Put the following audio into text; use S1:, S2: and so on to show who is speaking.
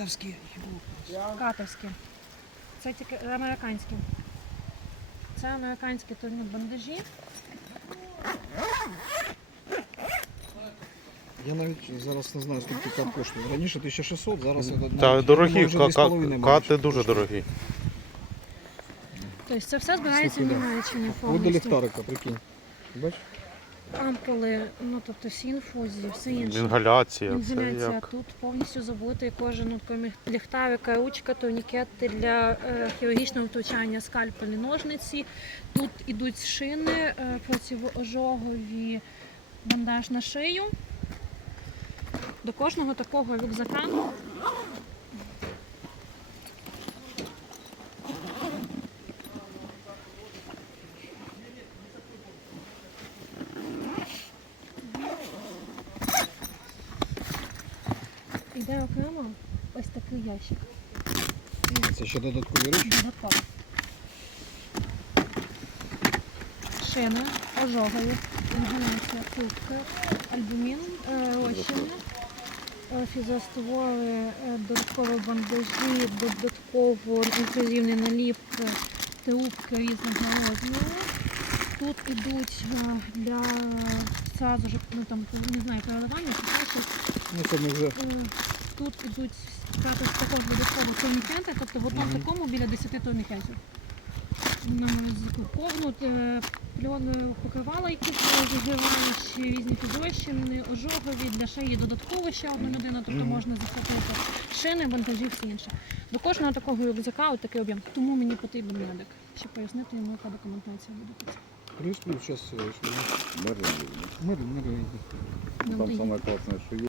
S1: Катовські.
S2: Катовські. Це тільки американські. Це американські турні бандажі.
S1: Я навіть зараз не знаю, скільки кат коштує. Раніше 1600, зараз я
S3: Та дорогі,
S1: вже 2,5
S3: кати дуже дорогі.
S2: Тобто це все збирається в
S1: Слухай, да.
S2: Німеччині
S1: От до
S2: повністю.
S1: ліхтарика, прикинь. Бачиш?
S2: Ампули, ну тобто всі інфузії, все інше.
S3: Інгаляція, це
S2: Інгаляція.
S3: як.
S2: Тут повністю забутий кожен, крім ліхтарика, ручка, турнікети для хірургічного втручання, скальпелі, ножниці. Тут ідуть шини, противоожогові, бандаж на шию. До кожного такого рюкзака йде окремо ось такий ящик.
S1: Це ще додаткові речі.
S2: Додатково. Шини, ожогові, інгаляція, трубка, альбумін, розчини, фізоствори, додаткові бандажі, додатково інклюзивні наліпки, трубки різного розміру. Тут ідуть для зразу ж, ну там, не знаю, переливання, чи те,
S1: Ну це ми вже.
S2: тут ідуть також додатково турнікети, тобто в одному такому біля 10 турнікетів. На покривала якісь заживаючі, різні підрощини, ожогові, для шиї додатково ще одну людину, тобто можна захопити шини, бандажі, все інше. До кожного такого рюкзака от такий об'єм. Тому мені потрібен медик, щоб пояснити йому, яка документація буде під це.
S1: Плюс-плюс, зараз.
S4: Мерлин.
S1: Мерлин.
S2: Нам
S4: Там
S2: дає.
S4: самое классное, что есть.